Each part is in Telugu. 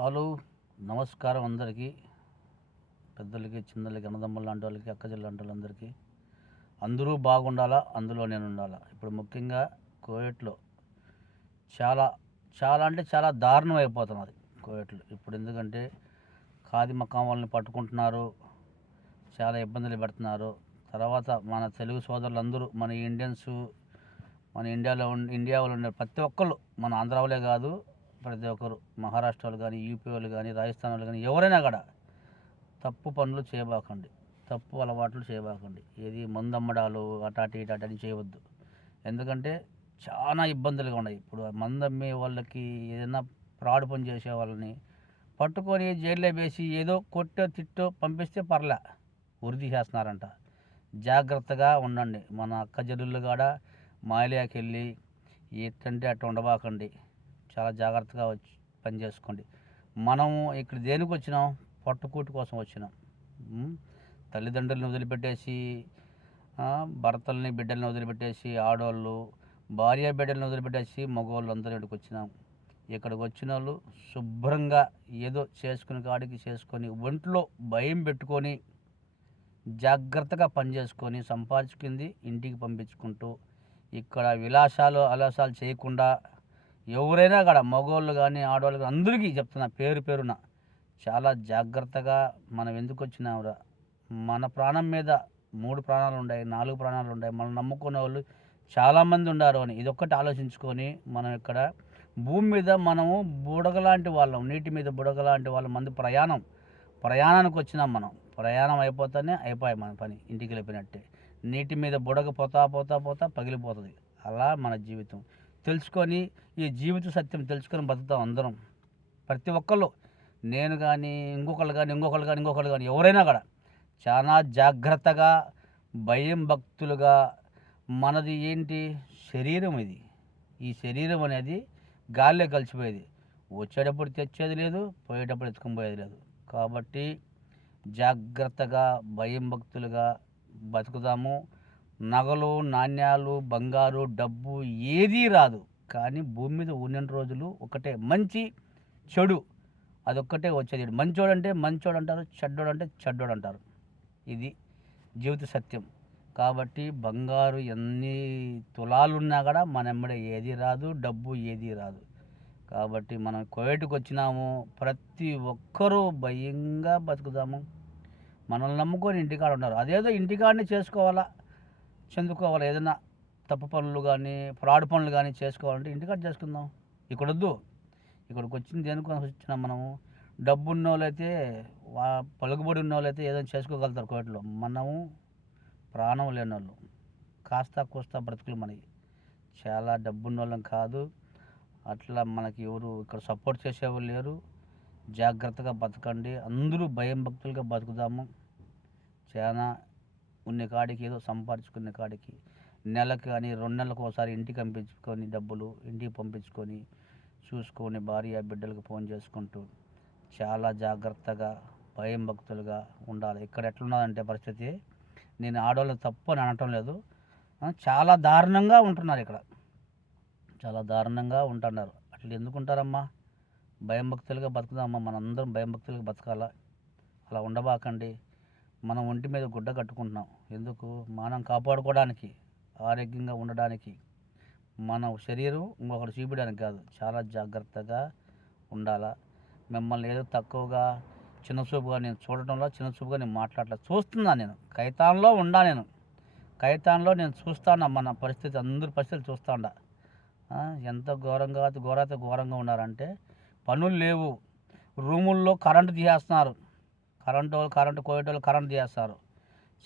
హలో, నమస్కారం అందరికీ. పెద్దలకి, చిన్నలకి, అన్నదమ్ములు లాంటి వాళ్ళకి, అక్కచెల్లి లాంటి వాళ్ళందరికీ. అందరూ బాగుండాలా, అందులో నేను ఉండాలా. ఇప్పుడు ముఖ్యంగా కోవిడ్లో చాలా చాలా అంటే చాలా దారుణం అయిపోతున్నది కోవిడ్లో. ఇప్పుడు ఎందుకంటే ఖాదీ మకాం వాళ్ళని పట్టుకుంటున్నారు, చాలా ఇబ్బందులు పెడుతున్నారు. తర్వాత మన తెలుగు సోదరులందరూ, మన ఇండియన్స్, మన ఇండియా వాళ్ళు ఉండే ప్రతి ఒక్కళ్ళు, మన ఆంధ్ర వాళ్ళే కాదు, ప్రతి ఒక్కరు మహారాష్ట్ర వాళ్ళు కానీ, యూపీ వాళ్ళు కానీ, రాజస్థాన్ వాళ్ళు కానీ, ఎవరైనా కూడా తప్పు పనులు చేయబాకండి, తప్పు అలవాట్లు చేయబాకండి. ఏది మందు అమ్మడాలు అటాటి ఇటాటి చేయవద్దు. ఎందుకంటే చాలా ఇబ్బందులుగా ఉన్నాయి. ఇప్పుడు మందు అమ్మే వాళ్ళకి, ఏదైనా ఫ్రాడ్ పని చేసే వాళ్ళని పట్టుకొని జైల్లో వేసి ఏదో కొట్టో తిట్టో పంపిస్తే పర్లే, ఉరి తీసేస్తున్నారంట. జాగ్రత్తగా ఉండండి. మన అక్క చెల్లెళ్ళు కాడ మాయలేకి వెళ్ళి ఎట్టంటే అట్ట ఉండబాకండి. చాలా జాగ్రత్తగా వచ్చి పని చేసుకోండి. మనము ఇక్కడ దేనికి వచ్చినాం? పట్టుకూటి కోసం వచ్చినాం. తల్లిదండ్రులను వదిలిపెట్టేసి, భర్తల్ని బిడ్డల్ని వదిలిపెట్టేసి, ఆడవాళ్ళు భార్య బిడ్డలను వదిలిపెట్టేసి మగవాళ్ళు అందరూ ఇక్కడికి వచ్చినాం. ఇక్కడికి వచ్చిన వాళ్ళు శుభ్రంగా ఏదో చేసుకునే కాడికి చేసుకొని, ఒంట్లో భయం పెట్టుకొని, జాగ్రత్తగా పనిచేసుకొని, సంపాదించుకుంది ఇంటికి పంపించుకుంటూ, ఇక్కడ అలాసాలు చేయకుండా, ఎవరైనా కూడా మగవాళ్ళు కానీ ఆడవాళ్ళు కానీ అందరికీ చెప్తున్నా పేరు పేరున, చాలా జాగ్రత్తగా మనం ఎందుకు వచ్చినావురా, మన ప్రాణం మీద 3 ప్రాణాలు ఉన్నాయి, 4 ప్రాణాలు ఉన్నాయి, మనం నమ్ముకునే వాళ్ళు చాలామంది ఉన్నారు అని ఇదొక్కటి ఆలోచించుకొని, మనం ఇక్కడ భూమి మీద మనము బుడగలాంటి వాళ్ళం, నీటి మీద బుడగలాంటి వాళ్ళం. ప్రయాణానికి వచ్చినాం మనం. ప్రయాణం అయిపోతానే అయిపోయి మన పని, ఇంటికి వెళ్ళిపోయినట్టే. నీటి మీద బుడగ పోతా పోతా పోతా పగిలిపోతుంది. అలా మన జీవితం తెలుసుకొని, ఈ జీవిత సత్యం తెలుసుకొని బతుకుతాం అందరం. ప్రతి ఒక్కళ్ళు, నేను కానీ, ఇంకొకళ్ళు కానీ ఎవరైనా కూడా చాలా జాగ్రత్తగా, భయం భక్తులుగా. మనది ఏంటి? శరీరం. ఈ శరీరం అనేది గాల్లో కలిసిపోయేది. వచ్చేటప్పుడు తెచ్చేది లేదు, పోయేటప్పుడు ఎత్తుకొని పోయేది లేదు. కాబట్టి జాగ్రత్తగా, భయం భక్తులుగా బతుకుదాము. నగలు, నాణ్యాలు, బంగారు, డబ్బు ఏదీ రాదు. కానీ భూమి మీద ఉన్న రోజులు ఒకటే, మంచి చెడు అదొక్కటే వచ్చేది. మంచోడు అంటే మంచోడు అంటారు, చెడ్డోడు అంటే చెడ్డోడు అంటారు. ఇది జీవిత సత్యం. కాబట్టి బంగారు ఎన్ని తులాలున్నా కూడా మన ఎమ్మడే ఏది రాదు, డబ్బు ఏది రాదు. కాబట్టి మనం కోవిడ్కి వచ్చినాము, ప్రతి ఒక్కరూ భయంగా బతుకుదాము. మనల్ని నమ్ముకొని ఇంటికాడ ఉన్నారు. అదేదో ఇంటికాడనే చేసుకోవాలా, చెందుకోవాలి. ఏదైనా తప్పు పనులు కానీ, ఫ్రాడ్ పనులు కానీ చేసుకోవాలంటే ఇంటికాడ చేసుకుందాం. ఇక్కడొద్దు. ఇక్కడికి వచ్చింది దేనికోసం వచ్చినాం మనము? డబ్బు ఉన్న వాళ్ళైతే, పలుకుబడి ఉన్న వాళ్ళైతే ఏదైనా చేసుకోగలుగుతారు కోవిడ్లో. మనము ప్రాణం లేని వాళ్ళు, కాస్త కూస్తా బ్రతుకులు మనకి. చాలా డబ్బున్న వాళ్ళం కాదు. అట్లా మనకి ఎవరు ఇక్కడ సపోర్ట్ చేసేవాళ్ళు లేరు. జాగ్రత్తగా బతకండి. అందరూ భయం భక్తులుగా బతుకుదాము. చాలా ఉన్న కాడికి, ఏదో సంపాదించుకునే కాడికి, నెలకు కానీ 2 నెలలకు ఒకసారి ఇంటికి పంపించుకొని, డబ్బులు ఇంటికి పంపించుకొని, చూసుకొని, భార్య బిడ్డలకు ఫోన్ చేసుకుంటూ చాలా జాగ్రత్తగా, భయం భక్తులుగా ఉండాలి. ఇక్కడ ఎట్లున్నదంటే పరిస్థితి, నేను ఆడవాళ్ళు తప్పు అని అనటం లేదు, చాలా దారుణంగా ఉంటున్నారు ఇక్కడ. చాలా దారుణంగా ఉంటున్నారు. అట్లా ఎందుకు ఉంటారమ్మా? భయం భక్తులుగా బతుకుదామమ్మా. మనందరం భయం భక్తులుగా బతకాలా. అలా ఉండబాకండి. మనం ఒంటి మీద గుడ్డ కట్టుకుంటున్నాం ఎందుకు? మనం కాపాడుకోవడానికి, ఆరోగ్యంగా ఉండడానికి. మన శరీరం ఇంకొకటి చూపించడానికి కాదు. చాలా జాగ్రత్తగా ఉండాలా. మిమ్మల్ని ఏదో తక్కువగా, చిన్నచూపుగా నేను చూడటంలో, చిన్నచూపుగా నేను మాట్లాడలేదు. చూస్తున్నాను నేను, కైతాన్లో నేను చూస్తాను మన పరిస్థితి, అందరి పరిస్థితులు చూస్తాండా. ఎంత ఘోరంగా ఉన్నారంటే, పనులు లేవు, రూముల్లో కరెంటు తీసేస్తున్నారు. కరెంటు కోయేటోళ్ళు కరెంటు తీసేస్తారు.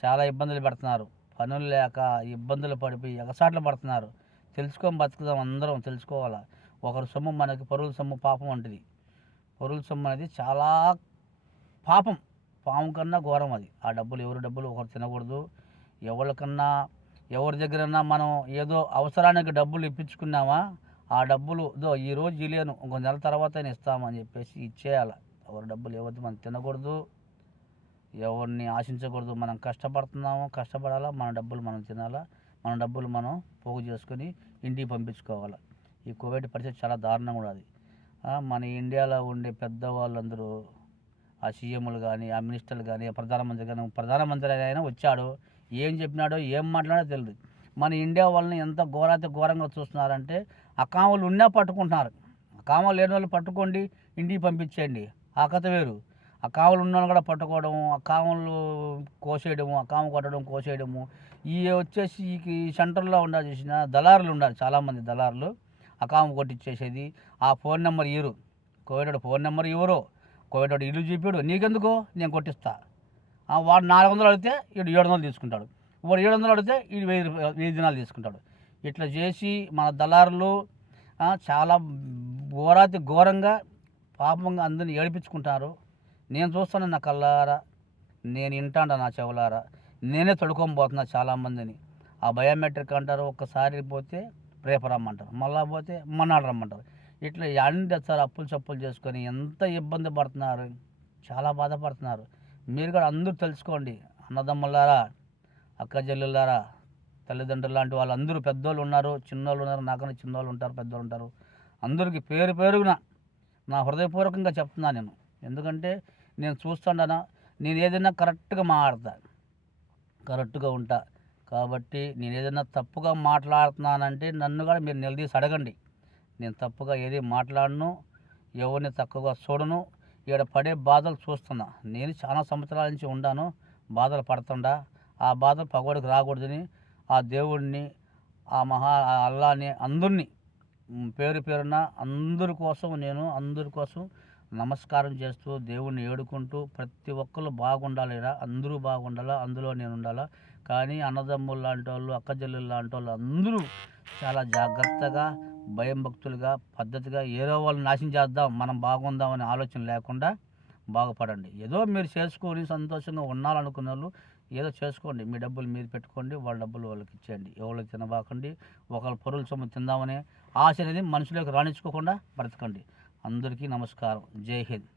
చాలా ఇబ్బందులు పెడుతున్నారు. పనులు లేక ఇబ్బందులు పడిపోయి ఎగసాట్లు పడుతున్నారు. తెలుసుకొని బతుకుదాం, అందరం తెలుసుకోవాలా. ఒకరి సొమ్ము మనకి, పరువుల సొమ్ము పాపం వంటిది. పరువుల సొమ్ము అనేది చాలా పాపం, పాము కన్నా ఘోరం అది. ఆ డబ్బులు, ఎవరి డబ్బులు ఒకరు తినకూడదు. ఎవరి దగ్గరన్నా మనం ఏదో అవసరానికి డబ్బులు ఇప్పించుకున్నామా, ఆ డబ్బులు ఈరోజు ఇలేను, ఇంకో నెల తర్వాత ఇస్తామని చెప్పేసి ఇచ్చేయాలి. ఎవరి డబ్బులు ఎవరిది మనం తినకూడదు, ఎవరిని ఆశించకూడదు. మనం కష్టపడాలా, మన డబ్బులు మనం తినాలా, మన డబ్బులు మనం పోగు చేసుకొని ఇంటికి పంపించుకోవాలి. ఈ కోవిడ్ పరిస్థితి చాలా దారుణంగా ఉన్నది. మన ఇండియాలో ఉండే పెద్దవాళ్ళందరూ ఆ సీఎంలు కానీ, ఆ మినిస్టర్లు కానీ, ప్రధానమంత్రి అయినా వచ్చాడు, ఏం చెప్పినాడో ఏం మాట్లాడో తెలియదు. మన ఇండియా వాళ్ళని ఎంత ఘోరంగా చూస్తున్నారంటే అకామలు ఉన్నా పట్టుకుంటున్నారు. అకామలు లేని వాళ్ళు పట్టుకోండి, ఇంటికి పంపించేయండి, ఆ కథ వేరు. అకామలు ఉన్న కూడా పట్టుకోవడం, అకామలు కోసేయడము, అకామ కొట్టడం, కోసేయడము. ఈ వచ్చేసి ఈ సెంటర్లో ఉండాలి చూసిన దళారులు ఉండాలి, చాలామంది దళారులు అకామ కొట్టించేసేది. ఆ ఫోన్ నెంబర్ ఇవ్వరు, కోవిడ్ ఫోన్ నెంబర్ ఇవ్వరు, కోవిడ్ ఇల్లు చూపాడు, నీకెందుకు నేను కొట్టిస్తా. వాడు 400 అడిగితే వీడు 700 తీసుకుంటాడు, వాడు 700 అడిగితే వీడు 1000 దినాలు తీసుకుంటాడు. ఇట్లా చేసి మన దళారులు చాలా ఘోరంగా పాపంగా అందరిని ఏడిపించుకుంటారు. నేను చూస్తాను నా కళ్ళారా, నేను వింటాను నా చెవులారా, నేనే తడుకొని పోతున్నా చాలామందిని. ఆ బయోమెట్రిక్ అంటారు, ఒక్కసారి పోతే రేపు రమ్మంటారు, మళ్ళా పోతే మన్నాడు రమ్మంటారు. ఇట్లా అన్ని తెస్తారు, అప్పులు చప్పులు చేసుకొని ఎంత ఇబ్బంది పడుతున్నారు, చాలా బాధపడుతున్నారు. మీరు కూడా అందరూ తెలుసుకోండి, అన్నదమ్ములారా, అక్క చెల్లెళ్ళారా, తల్లిదండ్రులు లాంటి వాళ్ళు అందరూ పెద్దోళ్ళు ఉన్నారు, చిన్నోళ్ళు ఉన్నారు, నాకన్నా చిన్నోళ్ళు ఉంటారు, పెద్దోళ్ళు ఉంటారు. అందరికీ పేరు పేరుగున నా హృదయపూర్వకంగా చెప్తున్నా నేను. ఎందుకంటే నేను చూస్తుండనా, నేను ఏదైనా కరెక్ట్గా మాట్లాడతా, కరెక్ట్గా ఉంటా. కాబట్టి నేను ఏదైనా తప్పుగా మాట్లాడుతున్నానంటే నన్ను కూడా మీరు నిలదీసి అడగండి. నేను తప్పుగా ఏది మాట్లాడను, ఎవరిని తక్కువగా చూడను. ఇక్కడ పడే బాధలు చూస్తున్నా, నేను చాలా సంవత్సరాల నుంచి ఉండాను, బాధలు పడుతుండా. ఆ బాధలు పగోడికి రాకూడదని ఆ దేవుడిని, ఆ అల్లాని, అందరినీ పేరు పేరున అందరి కోసం నమస్కారం చేస్తూ దేవుణ్ణి ఏడుకుంటూ ప్రతి ఒక్కరు బాగుండాలిరా, అందరూ బాగుండాలా, అందులో నేను ఉండాలా. కానీ అన్నదమ్ములు లాంటి వాళ్ళు, అక్కచెల్లెలు లాంటి వాళ్ళు అందరూ చాలా జాగ్రత్తగా, భయం భక్తులుగా, పద్ధతిగా ఏదో వాళ్ళని నాశనం చేద్దాం, మనం బాగుందామనే ఆలోచన లేకుండా బాగుపడండి. ఏదో మీరు చేసుకొని సంతోషంగా ఉండాలనుకున్న వాళ్ళు ఏదో చేసుకోండి, మీ డబ్బులు మీరు పెట్టుకోండి, వాళ్ళ డబ్బులు వాళ్ళకి ఇచ్చేయండి. ఎవరికి తినబాకండి, ఒకళ్ళ పొరుల సొమ్ము తిందామనే ఆశ అనేది మనసులోకి రాణించుకోకుండా బ్రతకండి. అందరికీ నమస్కారం. జై హింద్.